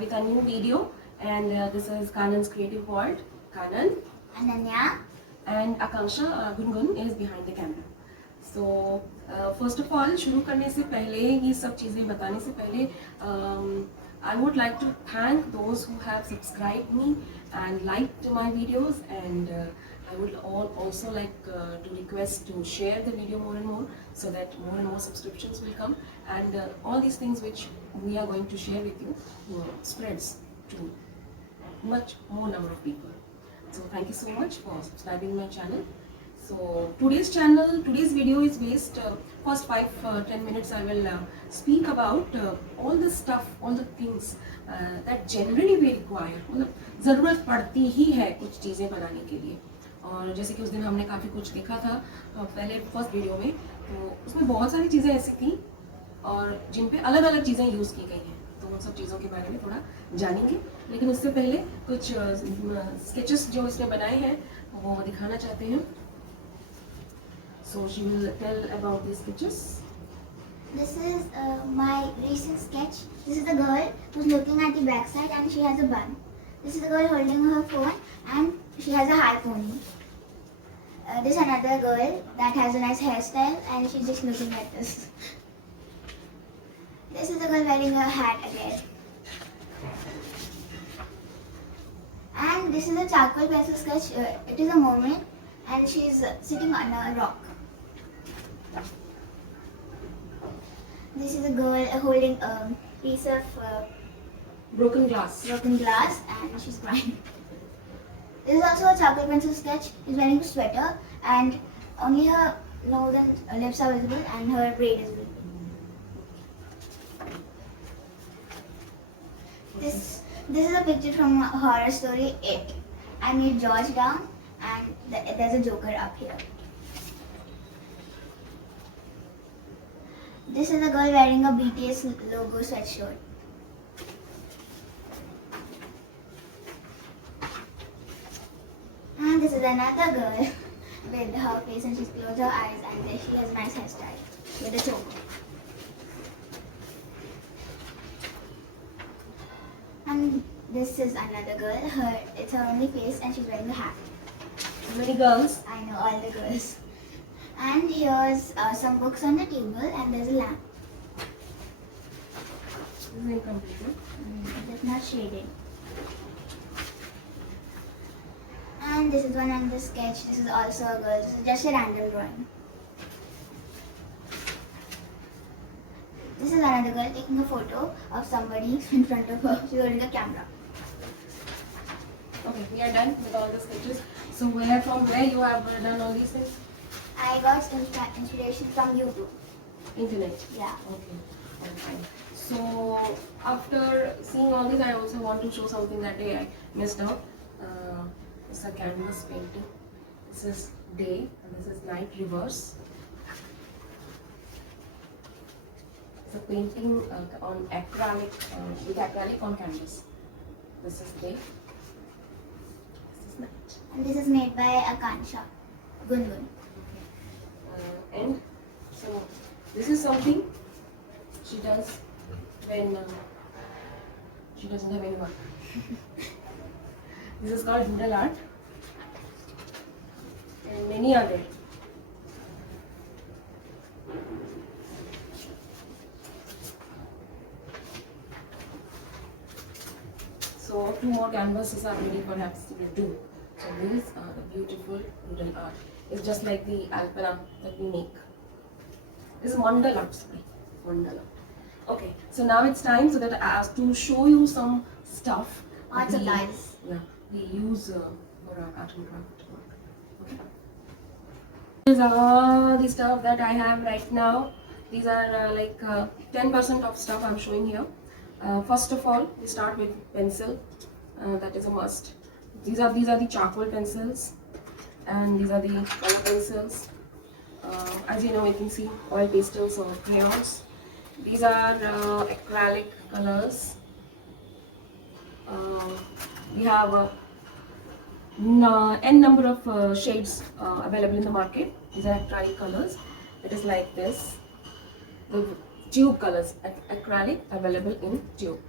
with a new video, and this is Kanan's Creative World. Kanan Ananya. and Akanksha Gungun is behind the camera. So first of all, शुरू करने से पहले ये सब चीज़ें बताने से पहले I would like to thank those who have subscribed me and liked my videos, and I would also like to request to share the video more and more, so that more and more subscriptions will come, and all these things which we are going to share with you spreads to much more number of people. So thank you so much for subscribing my channel. So today's video is based, first 5-10 minutes I will speak about all the stuff, all the things that generally we require. मतलब ज़रूरत पड़ती ही है कुछ चीज़ें बनाने के लिए. और जैसे कि उस दिन हमने काफ़ी कुछ देखा था पहले फर्स्ट वीडियो में, तो उसमें बहुत सारी चीज़ें ऐसी थी और जिन पे अलग अलग चीज़ें यूज़ की गई हैं, तो उन सब चीज़ों के बारे में थोड़ा जानेंगे. लेकिन उससे पहले कुछ स्केचेस जो इसने बनाए हैं वो दिखाना चाहते हैं. So she will tell about these sketches. This is my recent sketch. This is the girl who's looking at the backside and she has a bun. This is the girl holding her phone and she has a high pony. This is another girl that has a nice hairstyle and she's just looking at us. This is the girl wearing a hat again. And this is a charcoal pencil sketch. It is a mermaid and she's sitting on a rock. This is a girl holding a piece of Broken glass. and she's crying. This is also a charcoal pencil sketch. She's wearing a sweater and only her nose and lips are visible and her braid is visible. This is a picture from Horror Story 8. I made George down and there's a Joker up here. This is a girl wearing a BTS logo sweatshirt. And this is another girl with her face and she's closed her eyes and she has a nice hairstyle with a choker. And this is another girl. It's her only face and she's wearing a hat. Many girls. I know, all the girls. And here's some books on the table and there's a lamp. This is incomplete. It is not shaded. And this is one on the sketch. This is also a girl. This is just a random drawing. This is another girl taking a photo of somebody in front of her. She's holding a camera. Okay, we are done with all the sketches. So from where you have done all these things? I got inspiration from YouTube. Internet. Yeah. Okay, fine. So after seeing all these, I also want to show something that day I missed out. It's a canvas painting. This is day and this is night reverse. It's a painting on acrylic, with acrylic on canvas. This is day. This is night. And this is made by Akanksha Gungun. And so this is something she does when she doesn't have any work. This is called doodle art, and many are there. So 2 more canvases are ready perhaps to do. So these are the beautiful doodle art. It's just like the alpana that we make. This is mandala, sorry, mandala. Okay, so now it's time so that I have to show you some stuff. Art supplies. Yeah, we use for our art and craft work. Okay. These are all the stuff that I have right now. These are like 10% of stuff I'm showing here. First of all, we start with pencil. That is a must. These are the charcoal pencils, and these are the color pencils. As you know, you can see oil pastels or crayons. These are acrylic colors. We have n number of shades available in the market. These are acrylic colors. It is like this. The tube colors, acrylic available in tube.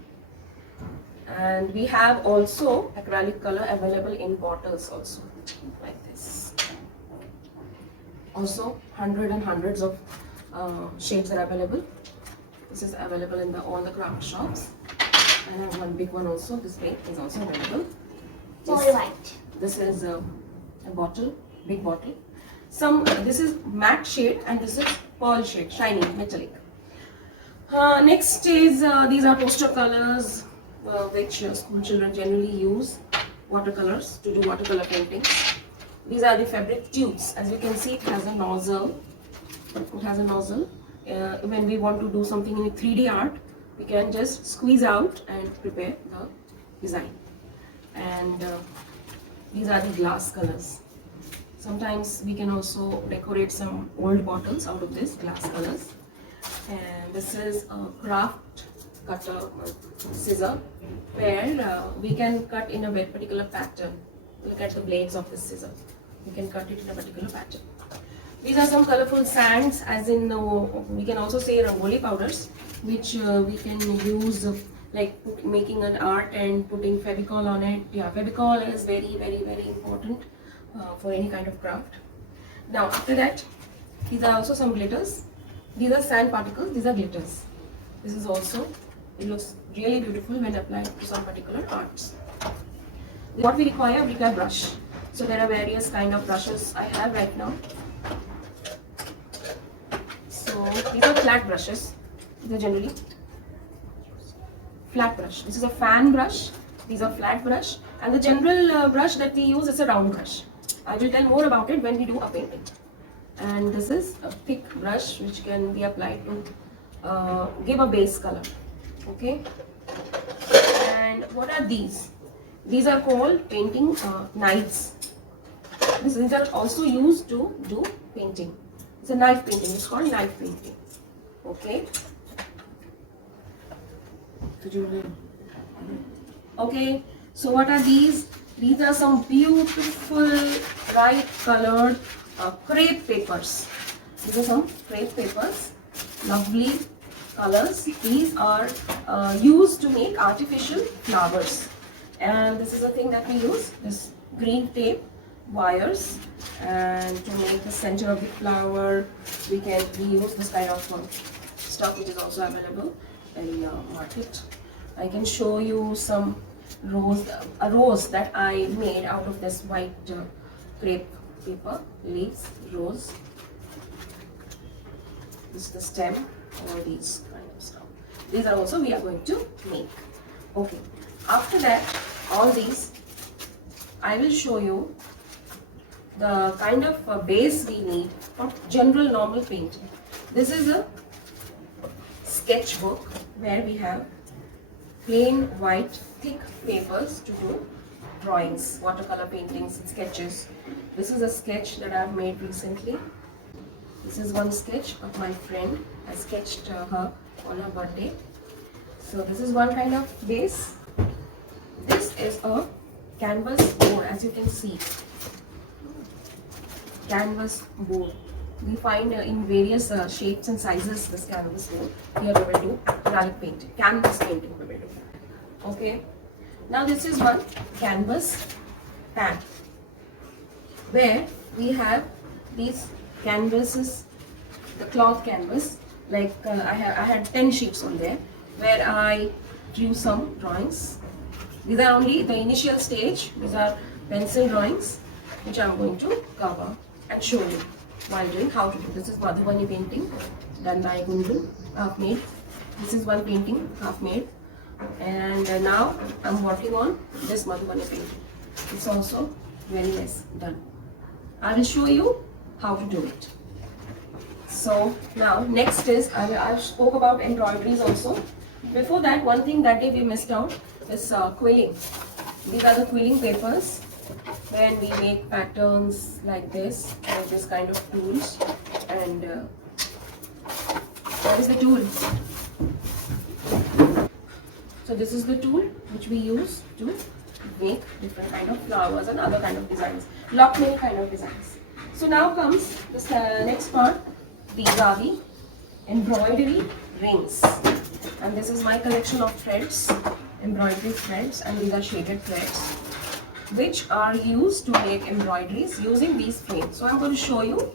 And we have also acrylic color available in bottles also, like this. Also hundreds of shades are available. This is available in all the craft shops. And I have one big one also. This big is also available. All white. This is a bottle, big bottle. This is matte shade and this is pearl shade, shiny, metallic. Next is these are poster colors, which school children generally use watercolors to do watercolor painting. These are the fabric tubes. As you can see, it has a nozzle. It has a nozzle. When we want to do something in 3D art, we can just squeeze out and prepare the design. And these are the glass colors. Sometimes we can also decorate some old bottles out of this glass colors. And this is a craft cutter scissor where we can cut in a very particular pattern. Look at the blades of this scissor. We can cut it in a particular pattern. These are some colorful sands, as in we can also say rangoli powders, which we can use like making an art and putting Fevicol on it. Yeah, Fevicol is very important for any kind of craft. Now after that, these are also some glitters. These are sand particles, these are glitters. This is also, it looks really beautiful when applied to some particular arts. What we require brush. So there are various kind of brushes I have right now. So these are flat brushes. These are generally flat brush. This is a fan brush. These are flat brush. And the general brush that we use is a round brush. I will tell more about it when we do a painting. And this is a thick brush which can be applied to give a base color. Okay. And what are these? These are called painting knives. These are also used to do painting. It's a knife painting. It's called knife painting. Okay. Okay. So what are these? These are some beautiful bright colored crepe papers. These are some crepe papers. Lovely colors. These are used to make artificial flowers. And this is a thing that we use, this green tape wires, and to make the center of the flower we use this kind of stuff, which is also available in market. I can show you some a rose that I made out of this white crepe paper, leaves, rose. This is the stem, all these kind of stuff. These are also we are going to make. Okay, after that, all these, I will show you the kind of base we need for general normal painting. This is a sketchbook where we have plain white thick papers to do drawings, watercolor paintings and sketches. This is a sketch that I have made recently. This is one sketch of my friend. I sketched her on her birthday. So this is one kind of base. This is a canvas board, as you can see. Canvas board. We find in various shapes and sizes this canvas board. Here we will do acrylic painting, canvas painting we will do. Okay. Now this is one canvas pan where we have these canvases, the cloth canvas. Like I had 10 sheets on there where I drew some drawings. These are only the initial stage. These are pencil drawings which I am going to cover and show you while doing how to do. This is Madhubani painting done by Gundu, half made. This is one painting, half made. And now I am working on this Madhubani painting. It's also very nice done. I will show you how to do it. So now next is, I spoke about embroideries also. Before that, one thing that day we missed out is quilling. These are the quilling papers when we make patterns like this kind of tools. And that is the tool. So this is the tool which we use to make different kind of flowers and other kind of designs, lock nail kind of designs. So now comes this next part. These are the embroidery rings, and this is my collection of threads. embroidery threads, and these are shaded threads which are used to make embroideries using these frames. So I'm going to show you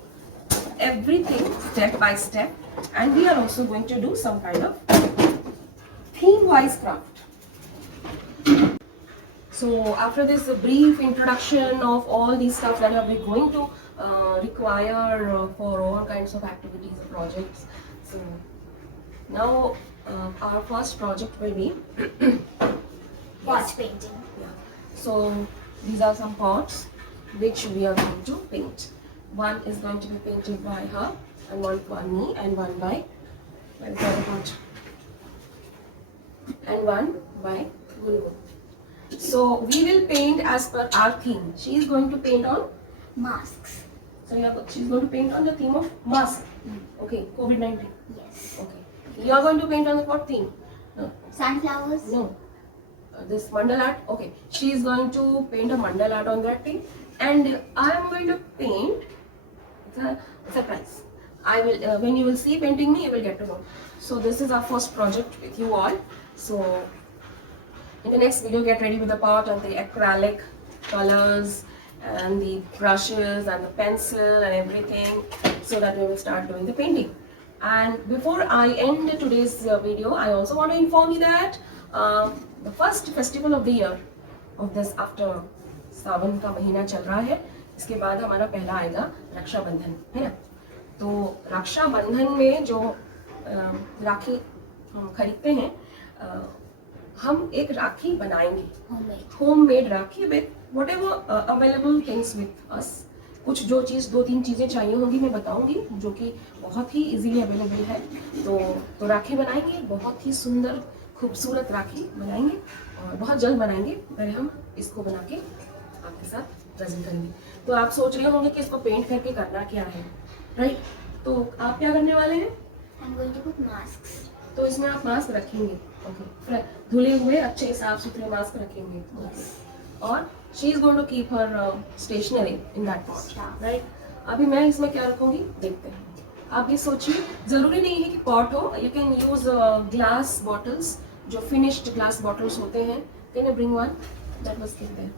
everything step by step, and we are also going to do some kind of theme wise craft. So after this brief introduction of all these stuff that we are going to require for all kinds of activities and projects, so now our first project will be Pot painting. yeah. So these are some pots which we are going to paint. One is going to be painted by her, and one by me, and one by the other pot, and one by Gulgu. So we will paint as per our theme. She is going to paint on, Masks. so she's going to paint on the theme of mask. Okay, COVID-19. Yes. Okay. You are going to paint on the what theme? No. Sunflowers. No. This mandal art. Okay. She is going to paint a mandal art on that theme, and I am going to paint. It's a surprise. I will when you will see painting me, you will get to know. So this is our first project with you all. So in the next video, get ready with the pot and the acrylic colors and the brushes and the pencil and everything, so that we will start doing the painting. And before I end today's video, I also want to inform you that the first festival of the year of this, after सावन का महीना चल रहा है, इसके बाद हमारा पहला आएगा रक्षाबंधन, है ना। तो रक्षाबंधन में जो राखी हम खरीदते हैं, हम एक राखी बनाएंगे, homemade rakhi with whatever available things with us. कुछ जो चीज़ 2-3 चीज़ें चाहिए होंगी मैं बताऊंगी, जो कि बहुत ही इजीली अवेलेबल है। तो राखी बनाएंगे, बहुत ही सुंदर खूबसूरत राखी बनाएंगे, और बहुत जल्द बनाएंगे। पहले हम इसको बना के आपके साथ प्रेजेंट करेंगे। तो आप सोच रहे होंगे कि इसको पेंट करके करना क्या है, राइट? तो आप क्या करने वाले हैं? I'm going to put masks. तो इसमें आप मास्क रखेंगे, ओके, धुले हुए अच्छे साफ सुथरे मास्क रखेंगे, और she is going to keep her stationery in that pot, right? अभी मैं इसमें क्या रखूंगी देखते हैं। आप ये सोचिए, जरूरी नहीं है कि पॉट हो, you can use glass bottles, जो फिनिश्ड ग्लास बॉटल्स होते हैं। Can you bring one? That was give their.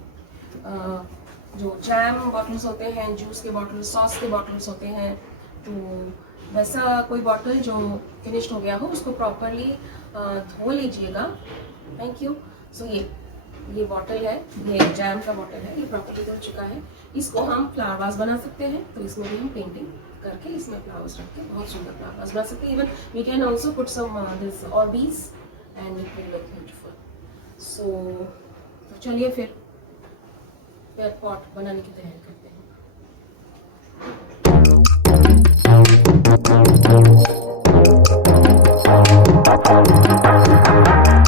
जो जैम बॉटल्स होते हैं, जूस के बॉटल्स, सॉस के बॉटल्स होते हैं, तो वैसा कोई बॉटल जो फिनिश्ड हो गया हो, उसको प्रॉपरली धो लीजिएगा। Thank you. सो ये बॉटल है, ये जैम का बॉटल है, ये प्रॉपरली धो चुका है। इसको हम फ्लावर वास बना सकते हैं, तो इसमें भी हम पेंटिंग करके इसमें फ्लावर्स रख के बहुत सुंदर फ्लावर वास बना सकते हैं। Even we can also put some this orbeez and it will look beautiful. So चलिए फिर पॉट बनाने की तैयारी करते हैं। Thank you.